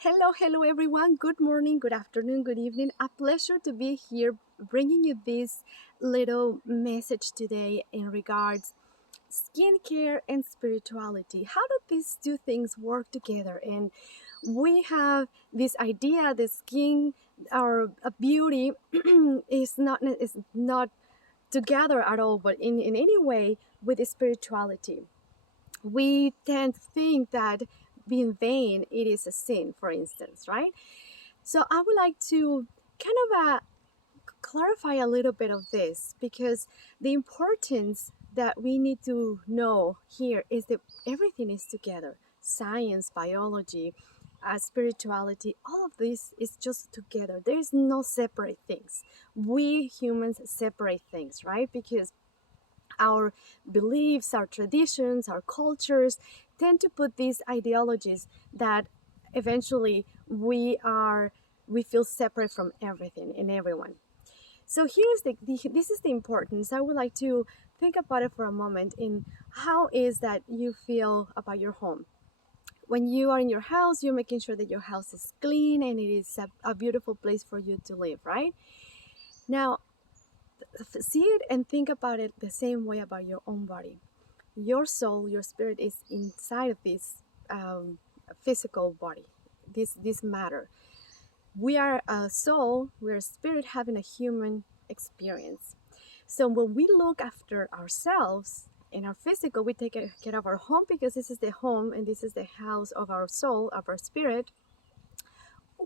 Hello everyone. Good morning, good afternoon, good evening. A pleasure to be here bringing you this little message today in regards skincare and spirituality. How do these two things work together? And we have this idea that skin or beauty is not together at all, but in any way with spirituality we tend to think that being vain it is a sin, for instance, right? So I would like to kind of clarify a little bit of this because the importance that we need to know here is that everything is together: science, biology, spirituality. All of this is just together. There is no separate things. We humans separate things, right? Because our beliefs, our traditions, our cultures tend to put these ideologies that eventually we feel separate from everything and everyone. So here's this is the importance. I would like to think about it for a moment in how is that you feel about your home. When you are in your house, you're making sure that your house is clean and it is a beautiful place for you to live, right? Now, see it and think about it the same way about your own body. Your soul, your spirit is inside of this physical body, this matter. We are a soul, we're a spirit having a human experience. So when we look after ourselves in our physical, we take care of our home because this is the home and this is the house of our soul, of our spirit.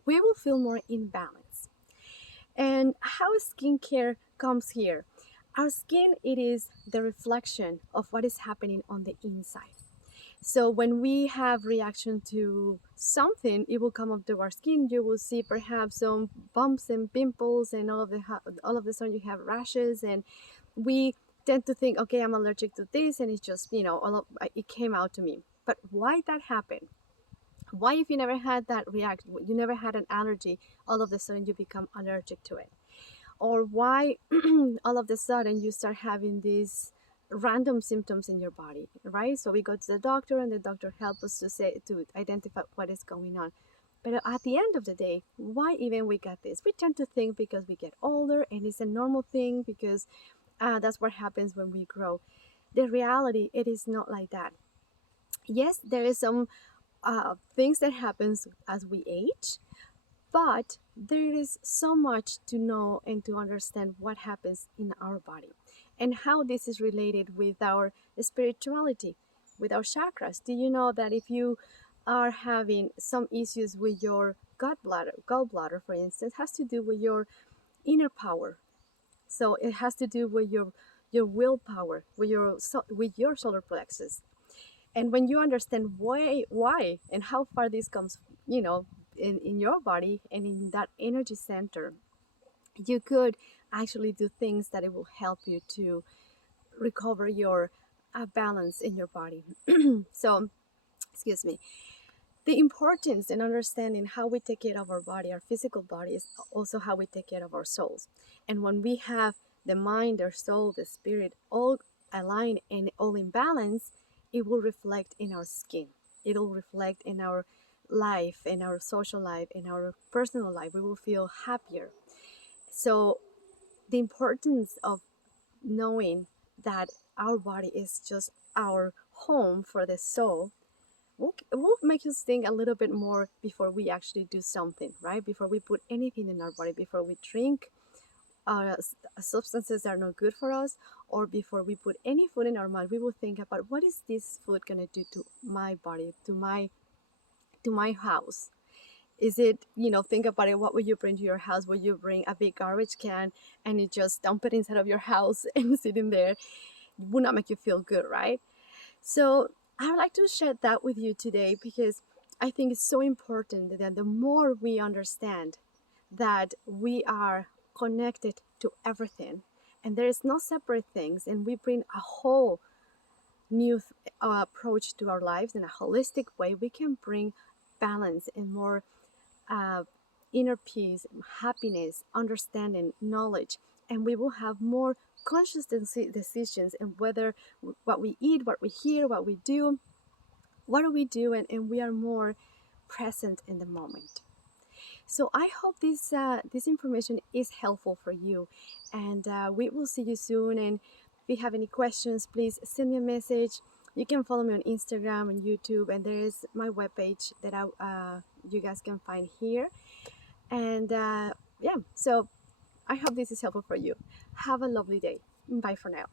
We will feel more in balance. And how skincare comes here? Our skin, it is the reflection of what is happening on the inside. So when we have reaction to something, it will come up to our skin. You will see perhaps some bumps and pimples, and all of the sudden you have rashes, and we tend to think, okay, I'm allergic to this, and it's just it came out to me. But why that happened? Why, if you never had that reaction, you never had an allergy, all of a sudden you become allergic to it? Or why all of a sudden you start having these random symptoms in your body, right? So we go to the doctor and the doctor helps us to identify what is going on. But at the end of the day, why even we got this? We tend to think because we get older and it's a normal thing because that's what happens when we grow. The reality, it is not like that. Yes, there is some things that happens as we age, but there is so much to know and to understand what happens in our body and how this is related with our spirituality, with our chakras. Do you know that if you are having some issues with your gallbladder, for instance, has to do with your inner power. So it has to do with your willpower, with your solar plexus. And when you understand why and how far this comes, in your body and in that energy center, you could actually do things that it will help you to recover your balance in your body. So, excuse me. The importance in understanding how we take care of our body, our physical body, is also how we take care of our souls. And when we have the mind, our soul, the spirit all aligned and all in balance, it will reflect in our skin. It will reflect in our life, in our social life, in our personal life. We will feel happier. So, the importance of knowing that our body is just our home for the soul will make us think a little bit more before we actually do something, right? Before we put anything in our body, before we drink substances that are not good for us, or before we put any food in our mouth, we will think about what is this food gonna do to my body, to my house. Is it, think about it, what would you bring to your house? Would you bring a big garbage can and you just dump it inside of your house and sit in there? It would not make you feel good, right? So I would like to share that with you today because I think it's so important that the more we understand that we are connected to everything and there is no separate things, and we bring a whole new approach to our lives in a holistic way, we can bring balance and more uh, inner peace, happiness, understanding, knowledge, and we will have more conscious decisions in whether what we eat, what we hear, what we do, what do we do, and we are more present in the moment. So I hope this information is helpful for you, and we will see you soon. And if you have any questions, please send me a message. You can follow me on Instagram and YouTube, and there is my webpage that you guys can find here. And yeah, so I hope this is helpful for you. Have a lovely day. Bye for now.